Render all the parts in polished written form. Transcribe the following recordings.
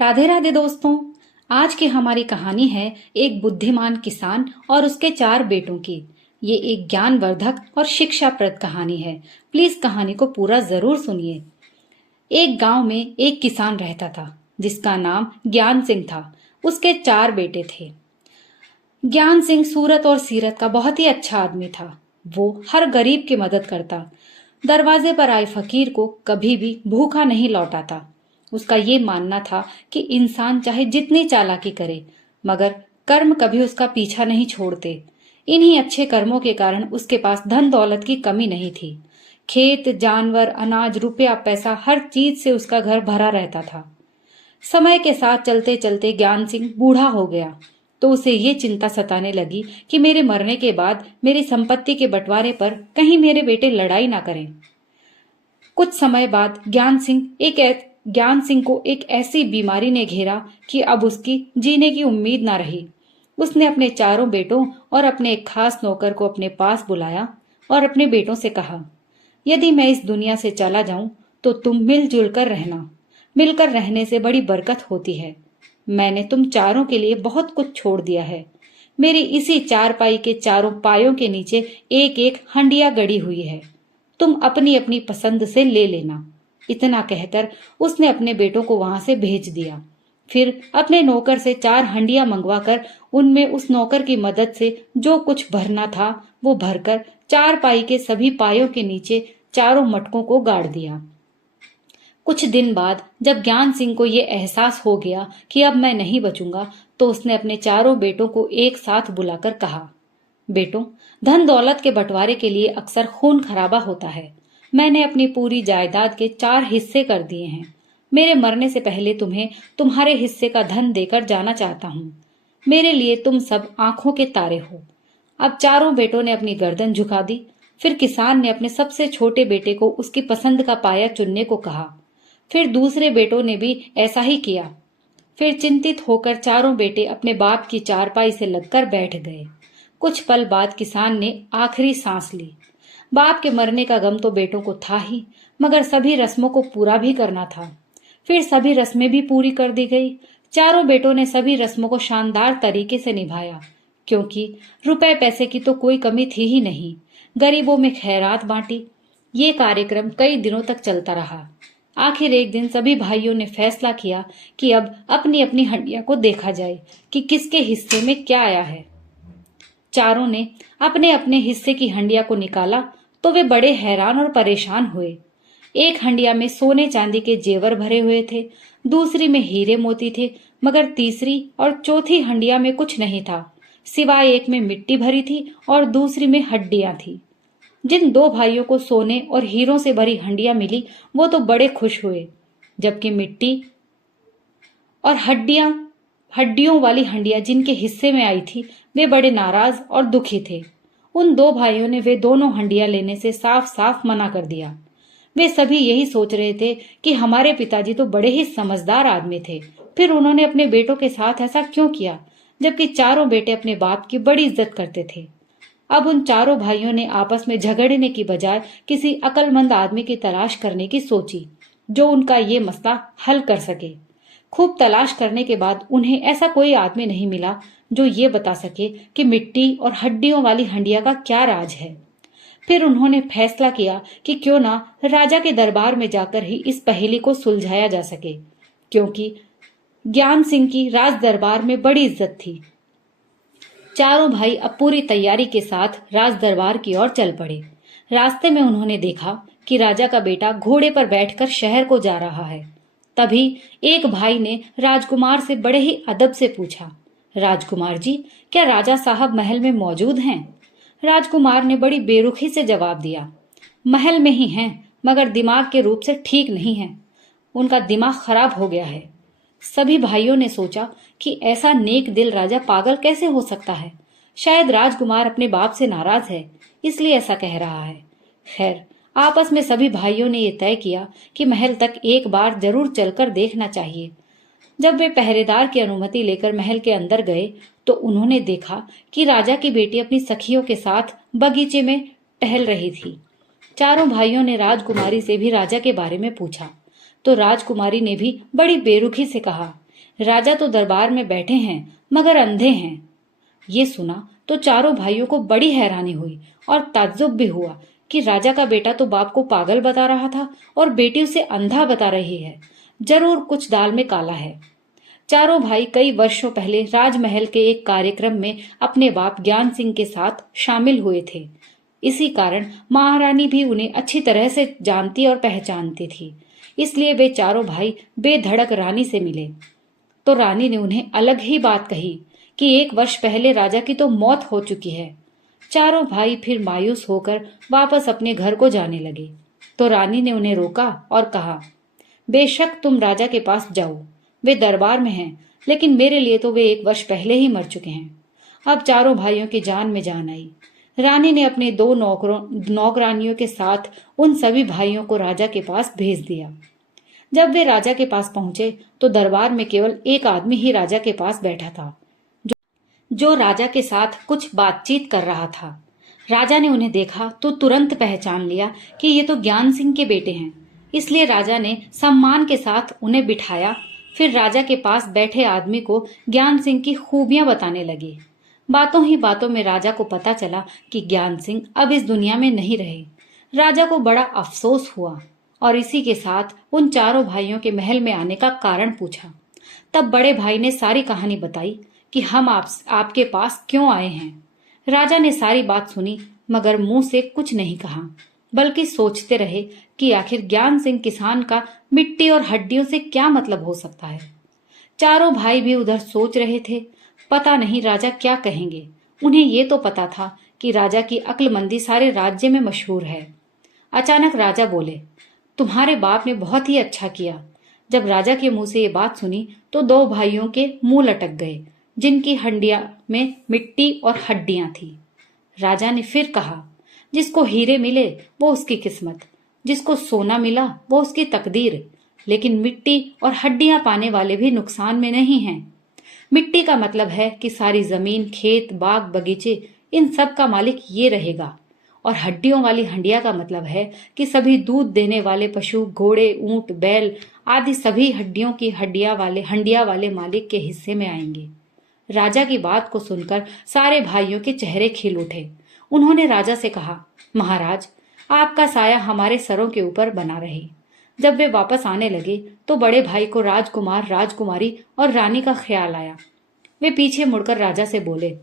राधे राधे दोस्तों। आज की हमारी कहानी है एक बुद्धिमान किसान और उसके 4 बेटों की। ये एक ज्ञानवर्धक और शिक्षाप्रद कहानी है। प्लीज कहानी को पूरा जरूर सुनिए। एक गांव में एक किसान रहता था जिसका नाम ज्ञान सिंह था। उसके 4 बेटे थे। ज्ञान सिंह सूरत और सीरत का बहुत ही अच्छा आदमी था। वो हर गरीब की मदद करता, दरवाजे पर आए फकीर को कभी भी भूखा नहीं लौटाता। उसका ये मानना था कि इंसान चाहे जितनी चालाकी करे मगर कर्म कभी उसका पीछा नहीं छोड़ते। इन्हीं अच्छे कर्मों के कारण उसके पास धन दौलत की कमी नहीं थी। खेत, जानवर, अनाज, रुपया, पैसा, हर चीज से उसका घर भरा रहता था। समय के साथ चलते चलते ज्ञान सिंह बूढ़ा हो गया तो उसे ये चिंता सताने लगी कि मेरे मरने के बाद मेरी संपत्ति के बंटवारे पर कहीं मेरे बेटे लड़ाई ना करें। कुछ समय बाद ज्ञान सिंह को एक ऐसी बीमारी ने घेरा कि अब उसकी जीने की उम्मीद ना रही। उसने अपने 4 बेटों और अपने एक खास नौकर को अपने पास बुलाया और अपने बेटों से कहा, यदि मैं इस दुनिया से चला जाऊं तो तुम मिलजुल कर रहना। मिलकर रहने से बड़ी बरकत होती है। मैंने तुम चारों के लिए बहुत कुछ छोड़ दिया है। मेरी इसी चारपाई के चारों पायों के नीचे एक एक हंडिया गड़ी हुई है। तुम अपनी अपनी पसंद से ले लेना। इतना कहकर उसने अपने बेटों को वहां से भेज दिया। फिर अपने नौकर से 4 हंडिया मंगवाकर उनमें उस नौकर की मदद से जो कुछ भरना था वो भरकर चारपाई के सभी पायों के नीचे चारों मटकों को गाड़ दिया। कुछ दिन बाद जब ज्ञान सिंह को ये एहसास हो गया कि अब मैं नहीं बचूंगा तो उसने अपने 4 बेटों को एक साथ बुलाकर कहा, बेटों, धन दौलत के बंटवारे के लिए अक्सर खून खराबा होता है। मैंने अपनी पूरी जायदाद के 4 हिस्से कर दिए हैं। मेरे मरने से पहले तुम्हें तुम्हारे हिस्से का धन देकर जाना चाहता हूँ। मेरे लिए तुम सब आंखों के तारे हो। अब चारों बेटों ने अपनी गर्दन झुका दी। फिर किसान ने अपने सबसे छोटे बेटे को उसकी पसंद का पाया चुनने को कहा। फिर दूसरे बेटों ने भी ऐसा ही किया। फिर चिंतित होकर चारों बेटे अपने बाप की चारपाई से लगकर बैठ गए। कुछ पल बाद किसान ने आखिरी सांस ली। बाप के मरने का गम तो बेटों को था ही, मगर सभी रस्मों को पूरा भी करना था। फिर सभी रस्में भी पूरी कर दी गई। चारों बेटों ने सभी रस्मों को शानदार तरीके से निभाया, क्योंकि रुपए पैसे की तो कोई कमी थी ही नहीं। गरीबों में खैरात बांटी। ये कार्यक्रम कई दिनों तक चलता रहा। आखिर एक दिन सभी भाइयों ने फैसला किया कि अब अपनी अपनी हंडिया को देखा जाए कि किसके हिस्से में क्या आया है। चारों ने अपने अपने हिस्से की हंडिया को निकाला तो वे बड़े हैरान और परेशान हुए। एक हंडिया में सोने चांदी के जेवर भरे हुए थे, दूसरी में हीरे मोती थे, मगर तीसरी और चौथी हंडिया में कुछ नहीं था, सिवाय एक में मिट्टी भरी थी और दूसरी में हड्डियां थी। जिन 2 भाइयों को सोने और हीरों से भरी हंडिया मिली वो तो बड़े खुश हुए, जबकि मिट्टी और हड्डियों वाली हंडिया जिनके हिस्से में आई थी वे बड़े नाराज और दुखी थे। उन 2 भाइयों ने वे दोनों हंडिया लेने से साफ साफ मना कर दिया। वे सभी यही सोच रहे थे कि हमारे पिताजी तो बड़े ही समझदार आदमी थे, फिर उन्होंने अपने बेटों के साथ ऐसा क्यों किया, जबकि चारों बेटे अपने बाप की बड़ी इज्जत करते थे। अब उन चारों भाइयों ने आपस में झगड़ने की बजाय किसी अक्लमंद आदमी की तलाश करने की सोची जो उनका ये मसला हल कर सके। खूब तलाश करने के बाद उन्हें ऐसा कोई आदमी नहीं मिला जो ये बता सके कि मिट्टी और हड्डियों वाली हंडिया का क्या राज है। फिर उन्होंने फैसला किया कि क्यों ना राजा के दरबार में जाकर ही इस पहेली को सुलझाया जा सके, क्योंकि ज्ञान सिंह की राज दरबार में बड़ी इज्जत थी। चारों भाई अब पूरी तैयारी के साथ राज दरबार की ओर चल पड़े। रास्ते में उन्होंने देखा कि राजा का बेटा घोड़े पर बैठकर शहर को जा रहा है। तभी एक भाई ने राजकुमार से बड़े ही अदब से पूछा, राजकुमार जी, क्या राजा साहब महल में मौजूद हैं? राजकुमार ने बड़ी बेरुखी से जवाब दिया, महल में ही हैं, मगर दिमाग के रूप से ठीक नहीं है। उनका दिमाग खराब हो गया है। सभी भाइयों ने सोचा कि ऐसा नेक दिल राजा पागल कैसे हो सकता है। शायद राजकुमार अपने बाप से नाराज है, इसलिए ऐसा कह रहा है। खैर, आपस में सभी भाइयों ने यह तय किया कि महल तक एक बार जरूर चलकर देखना चाहिए। जब वे पहरेदार की अनुमति लेकर महल के अंदर गए तो उन्होंने देखा कि राजा की बेटी अपनी सखियों के साथ बगीचे में टहल रही थी। चारों भाइयों ने राजकुमारी से भी राजा के बारे में पूछा तो राजकुमारी ने भी बड़ी बेरुखी से कहा राजा तो दरबार में बैठे हैं मगर अंधे हैं। ये सुना तो चारों भाइयों को बड़ी हैरानी हुई और ताज्जुब भी हुआ कि राजा का बेटा तो बाप को पागल बता रहा था और बेटी उसे अंधा बता रही है। जरूर कुछ दाल में काला है। चारों भाई कई वर्षों पहले राजमहल के एक कार्यक्रम में अपने बाप ज्ञान सिंह के साथ शामिल हुए थे। इसी कारण महारानी भी उन्हें अच्छी तरह से जानती और पहचानती थी। इसलिए वे चारों भाई बेधड़क रानी से मिले तो रानी ने उन्हें अलग ही बात कही कि 1 वर्ष पहले राजा की तो मौत हो चुकी है। चारों भाई फिर मायूस होकर वापस अपने घर को जाने लगे तो रानी ने उन्हें रोका और कहा, बेशक तुम राजा के पास जाओ, वे दरबार में हैं, लेकिन मेरे लिए तो वे 1 वर्ष पहले ही मर चुके हैं। अब चारों भाइयों की जान में जान आई। रानी ने अपने 2 नौकरानियों के साथ उन सभी भाइयों को राजा के पास भेज दिया। जब वे राजा के पास पहुंचे तो दरबार में केवल एक आदमी ही राजा के पास बैठा था, जो राजा के साथ कुछ बातचीत कर रहा था। राजा ने उन्हें देखा तो तुरंत पहचान लिया कि ये तो ज्ञान सिंह के बेटे हैं। इसलिए राजा ने सम्मान के साथ उन्हें बिठाया। फिर राजा के पास बैठे आदमी को ज्ञान सिंह की खूबियां बताने लगे। बातों ही बातों में राजा को पता चला कि ज्ञान सिंह अब इस दुनिया में नहीं रहे। राजा को बड़ा अफसोस हुआ और इसी के साथ उन चारों भाइयों के महल में आने का कारण पूछा। तब बड़े भाई ने सारी कहानी बताई कि हम आपके पास क्यों आए हैं। राजा ने सारी बात सुनी मगर मुंह से कुछ नहीं कहा, बल्कि सोचते रहे कि आखिर ज्ञान सिंह किसान का मिट्टी और हड्डियों से क्या मतलब हो सकता है। चारों भाई भी उधर सोच रहे थे, पता नहीं राजा क्या कहेंगे। उन्हें ये तो पता था कि राजा की अक्लमंदी सारे राज्य में मशहूर है। अचानक राजा बोले, तुम्हारे बाप ने बहुत ही अच्छा किया। जब राजा के मुंह से ये बात सुनी तो 2 भाइयों के मुंह लटक गए, जिनकी हंडिया में मिट्टी और हड्डियां थी। राजा ने फिर कहा, जिसको हीरे मिले वो उसकी किस्मत, जिसको सोना मिला वो उसकी तकदीर, लेकिन मिट्टी और हड्डियां पाने वाले भी नुकसान में नहीं हैं। मिट्टी का मतलब है कि सारी जमीन, खेत, बाग, बगीचे, इन सब का मालिक ये रहेगा। और हड्डियों वाली हंडिया का मतलब है कि सभी दूध देने वाले पशु, घोड़े, ऊंट, बैल आदि सभी हड्डियों की हंडिया वाले मालिक के हिस्से में आएंगे। राजा की बात को सुनकर सारे भाइयों के चेहरे खिल उठे। उन्होंने राजा से कहा, महाराज, आपका साया हमारे सरों के ऊपर बना रहे। जब वे वापस आने लगे तो बड़े भाई को राजकुमार, राजकुमारी और रानी का ख्याल आया। वे पीछे मुड़कर राजा से बोले,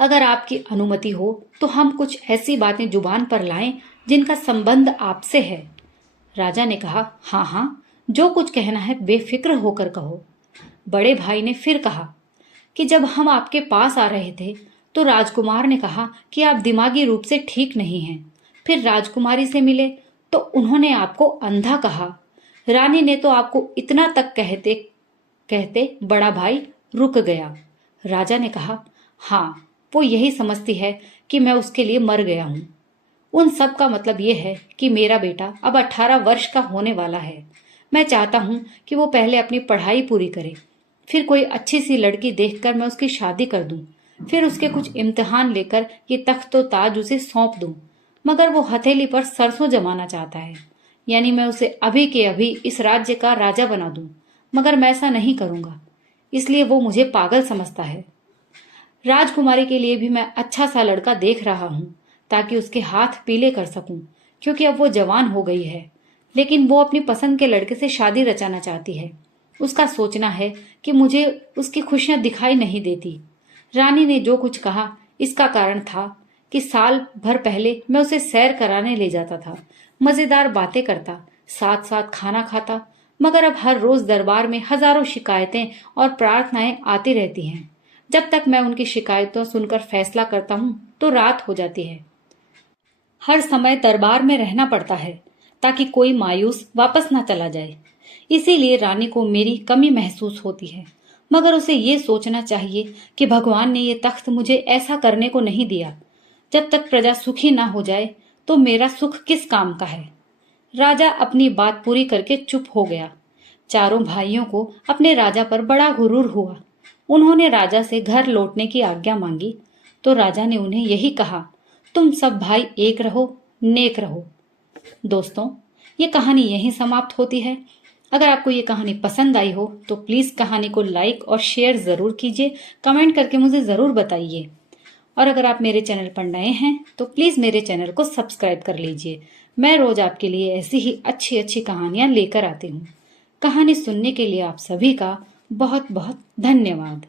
अगर आपकी अनुमति हो तो हम कुछ ऐसी बातें जुबान पर लाएं जिनका संबंध आपसे है। राजा ने कहा, हाँ हाँ, जो कुछ कहना है बेफिक्र होकर कहो। बड़े भाई ने फिर कहा कि जब हम आपके पास आ रहे थे तो राजकुमार ने कहा कि आप दिमागी रूप से ठीक नहीं हैं। फिर राजकुमारी से मिले तो उन्होंने आपको अंधा कहा। रानी ने तो आपको इतना तक कहते कहते बड़ा भाई रुक गया। राजा ने कहा, हाँ, वो यही समझती है कि मैं उसके लिए मर गया हूं। उन सब का मतलब ये है कि मेरा बेटा अब 18 वर्ष का होने वाला है। मैं चाहता हूं कि वो पहले अपनी पढ़ाई पूरी करे, फिर कोई अच्छी सी लड़की देखकर मैं उसकी शादी कर दूं, फिर उसके कुछ इम्तिहान लेकर ये तख्त व ताज उसे सौंप दूं। मगर वो हथेली पर सरसों जमाना चाहता है, यानी मैं उसे अभी के अभी इस राज्य का राजा बना दूं। मगर मैं ऐसा नहीं करूंगा, इसलिए वो मुझे पागल समझता है। राजकुमारी के लिए भी मैं अच्छा सा लड़का देख रहा हूं ताकि उसके हाथ पीले कर सकूं, क्योंकि अब वो जवान हो गई है। लेकिन वो अपनी पसंद के लड़के से शादी रचाना चाहती है। उसका सोचना है कि मुझे उसकी खुशियां दिखाई नहीं देती। रानी ने जो कुछ कहा इसका कारण था कि साल भर पहले मैं उसे सैर कराने ले जाता था, मजेदार बातें करता, साथ साथ खाना खाता। मगर अब हर रोज दरबार में हजारों शिकायतें और प्रार्थनाएं आती रहती हैं। जब तक मैं उनकी शिकायतों सुनकर फैसला करता हूं तो रात हो जाती है। हर समय दरबार में रहना पड़ता है ताकि कोई मायूस वापस ना चला जाए। इसीलिए रानी को मेरी कमी महसूस होती है। मगर उसे ये सोचना चाहिए कि भगवान ने ये तख्त मुझे ऐसा करने को नहीं दिया। जब तक प्रजा सुखी ना हो जाए तो मेरा सुख किस काम का है। राजा अपनी बात पूरी करके चुप हो गया। चारों भाइयों को अपने राजा पर बड़ा गुरूर हुआ। उन्होंने राजा से घर लौटने की आज्ञा मांगी तो राजा ने उन्हें यही कहा, तुम सब भाई एक रहो, नेक रहो। दोस्तों, ये कहानी यहीं समाप्त होती है। अगर आपको ये कहानी पसंद आई हो तो प्लीज कहानी को लाइक और शेयर जरूर कीजिए, कमेंट करके मुझे जरूर बताइए। और अगर आप मेरे चैनल पर नए हैं तो प्लीज मेरे चैनल को सब्सक्राइब कर लीजिए। मैं रोज आपके लिए ऐसी ही अच्छी अच्छी कहानियां लेकर आती हूँ। कहानी सुनने के लिए आप सभी का बहुत बहुत धन्यवाद।